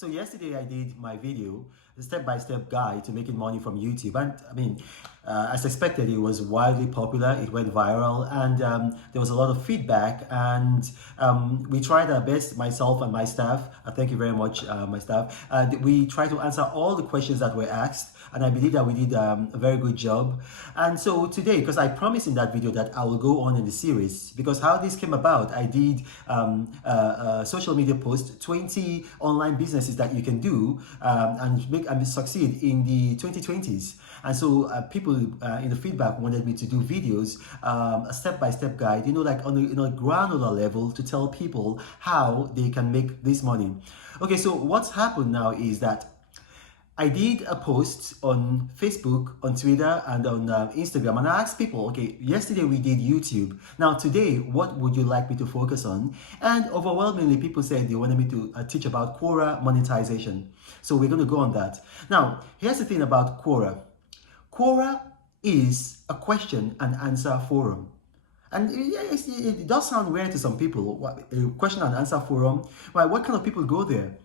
So yesterday I did my video, the step-by-step guide to making money from YouTube. And I mean, as expected, it was wildly popular. It went viral and there was a lot of feedback, and we tried our best, myself and my staff. Thank you very much, my staff. We tried to answer all the questions that were asked, and I believe that we did a very good job. And so today, because I promised in that video that I will go on in the series, because how this came about, I did social media post 20 online businesses that you can do and make and succeed in the 2020s. And so people in the feedback wanted me to do videos, a step-by-step guide, like on a granular level, to tell people how they can make this money. Okay, so what's happened now is that I did a post on Facebook, on Twitter, and on Instagram, and I asked people, okay, yesterday we did YouTube. Now today, what would you like me to focus on? And overwhelmingly, people said they wanted me to teach about Quora monetization. So we're going to go on that. Now, here's the thing about Quora. Quora is a question and answer forum. And it does sound weird to some people, a question and answer forum. Well, what kind of people go there?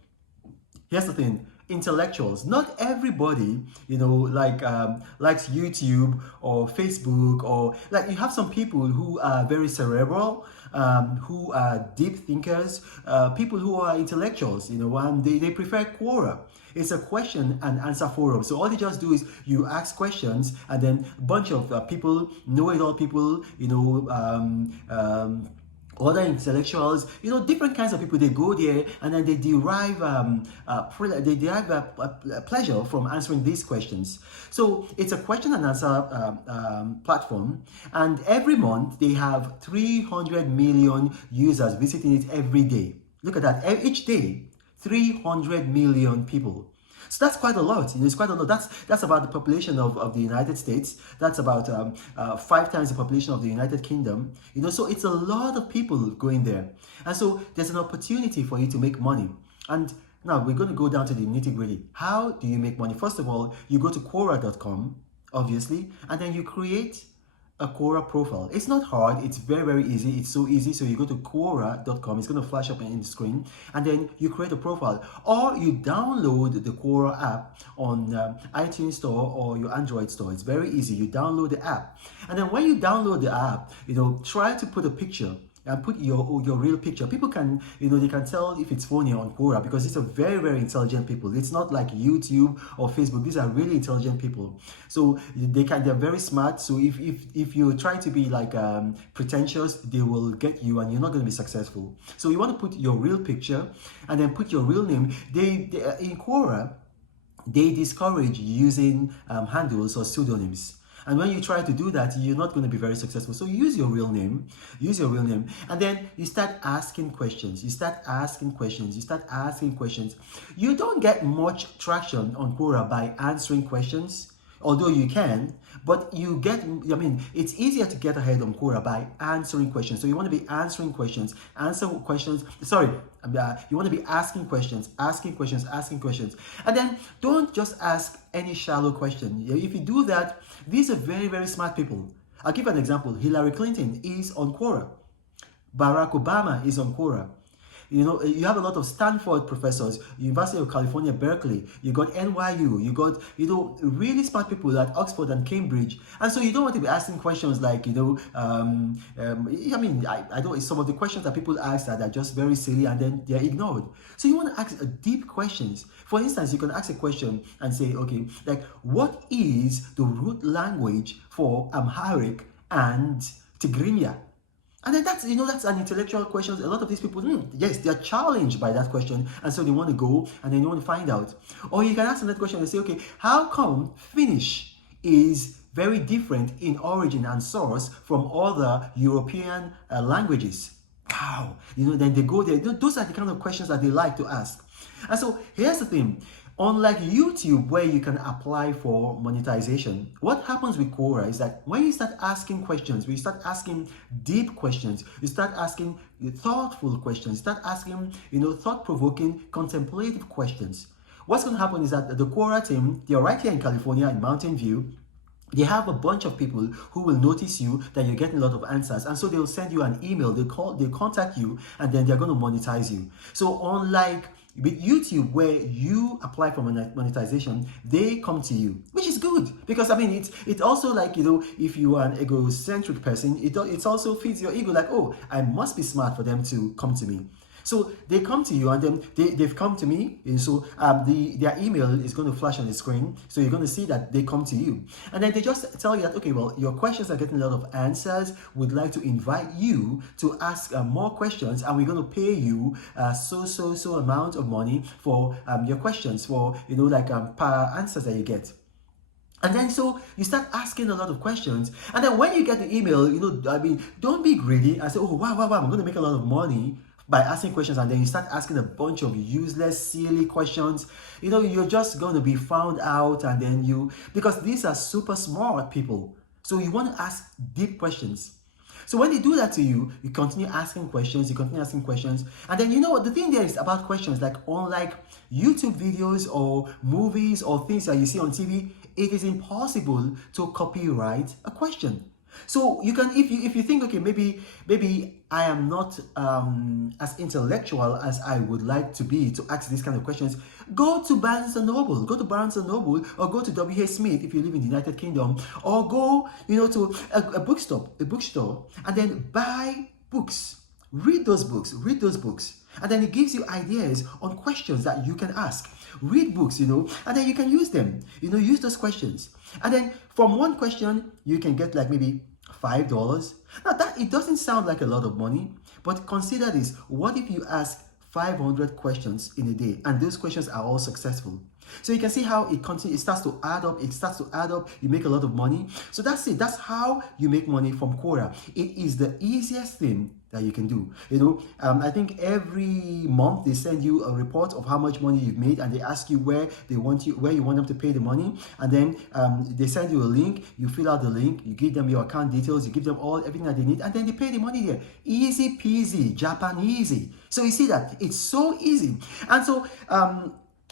Here's the thing. Intellectuals. Not everybody, likes YouTube or Facebook, or like you have some people who are very cerebral, who are deep thinkers, people who are intellectuals, and they prefer Quora. It's a question and answer forum. So all you just do is you ask questions, and then a bunch of people, know-it-all people, other intellectuals, different kinds of people, they go there and then they derive pleasure from answering these questions. So it's a question and answer platform, and every month they have 300 million users visiting it every day. Look at that, each day, 300 million people. So that's quite a lot. It's quite a lot. That's about the population of the United States. That's about 5 times the population of the United Kingdom. So it's a lot of people going there. And so there's an opportunity for you to make money. And now we're going to go down to the nitty-gritty. How do you make money? First of all, you go to Quora.com, obviously, and then you create a Quora profile. It's not hard. It's very, very easy. It's so easy. So you go to Quora.com. It's going to flash up in the screen, and then you create a profile, or you download the Quora app on iTunes Store or your Android store. It's very easy. You download the app, and then when you download the app, try to put a picture and put your real picture. People can, they can tell if it's phony on Quora, because these are very, very intelligent people. It's not like YouTube or Facebook. These are really intelligent people. So they're very smart. So if you try to be like pretentious, they will get you and you're not going to be successful. So you want to put your real picture and then put your real name. They in Quora, they discourage using handles or pseudonyms. And when you try to do that, you're not going to be very successful. So use your real name, and then you start asking questions. You don't get much traction on Quora by answering questions, although you can, but it's easier to get ahead on Quora by answering questions. So you want to be answering questions, you want to be asking questions, and then don't just ask any shallow question. If you do that, these are very, very smart people. I'll give an example. Hillary Clinton is on Quora. Barack Obama is on Quora. You have a lot of Stanford professors, University of California, Berkeley, you got NYU, you got, really smart people at Oxford and Cambridge. And so you don't want to be asking questions like, I don't, some of the questions that people ask that are just very silly and then they're ignored. So you want to ask deep questions. For instance, you can ask a question and say, okay, like, what is the root language for Amharic and Tigrinya? And then that's an intellectual question. A lot of these people, yes, they're challenged by that question, and so they want to go and then they want to find out. Or you can ask another question and say, okay, how come Finnish is very different in origin and source from other European languages? Wow, then they go there. Those are the kind of questions that they like to ask. And so here's the thing. Unlike YouTube, where you can apply for monetization, what happens with Quora is that when you start asking questions, when you start asking deep questions, you start asking thoughtful questions, you start asking, thought-provoking, contemplative questions, what's going to happen is that the Quora team, they're right here in California, in Mountain View, they have a bunch of people who will notice you that you're getting a lot of answers, and so they'll send you an email, they'll contact you, and then they're going to monetize you. So unlike with YouTube, where you apply for monetization, they come to you, which is good, because I mean it's also like, you know, if you are an egocentric person, it also feeds your ego, like, oh, I must be smart for them to come to me. So they come to you, and then they've come to me, and so their email is going to flash on the screen, so you're going to see that they come to you, and then they just tell you that, okay, well, your questions are getting a lot of answers, we'd like to invite you to ask more questions, and we're going to pay you so amount of money for your questions, for, you know, like per answers that you get. And then so you start asking a lot of questions, and then when you get the email, you know, I mean, don't be greedy and say, oh, wow, I'm going to make a lot of money by asking questions, and then you start asking a bunch of useless, silly questions. You know, you're just going to be found out, and then because these are super smart people, so you want to ask deep questions. So when they do that to you, you continue asking questions, and then, you know what, the thing there is about questions, like unlike YouTube videos or movies or things that you see on TV, it is impossible to copyright a question. So you can, if you think, okay, maybe I am not as intellectual as I would like to be to ask these kind of questions, go to Barnes and Noble, or go to W.H. Smith if you live in the United Kingdom, or go, you know, to a bookstore, and then buy books, read those books, and then it gives you ideas on questions that you can ask. Read books, you know, and then you can use them, you know, use those questions, and then from one question you can get like maybe $5. Now that, it doesn't sound like a lot of money, but consider this: what if you ask 500 questions in a day, and those questions are all successful? So you can see how it starts to add up, you make a lot of money. So that's it, that's how you make money from Quora. It is the easiest thing that you can do. You know, I think every month they send you a report of how much money you've made, and they ask you where you want them to pay the money, and then they send you a link, you fill out the link, you give them your account details, you give them everything that they need, and then they pay the money there. Easy peasy, Japanesey. So you see that it's so easy. And so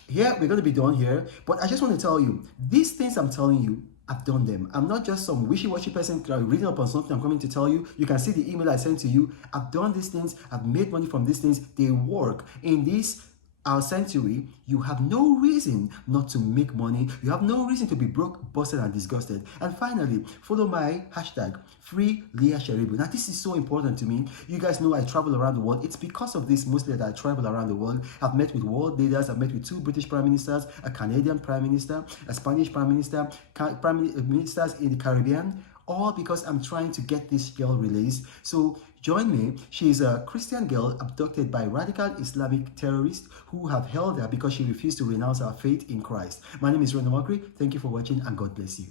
here we're going to be done here, but I just want to tell you, these things I'm telling you, I've done them. I'm not just some wishy-washy person reading up on something I'm coming to tell you. You can see the email I sent to you. I've done these things. I've made money from these things. They work. In this our century, you have no reason not to make money. You have no reason to be broke, busted, and disgusted. And finally, follow my hashtag, #FreeLeahSheribu. Now, this is so important to me. You guys know I travel around the world. It's because of this mostly that I travel around the world. I've met with world leaders. I've met with 2 British Prime Ministers, a Canadian Prime Minister, a Spanish Prime Minister, Prime Ministers in the Caribbean, all because I'm trying to get this girl released. So join me. She is a Christian girl abducted by radical Islamic terrorists who have held her because she refused to renounce her faith in Christ. My name is Ronald Makri. Thank you for watching, and God bless you.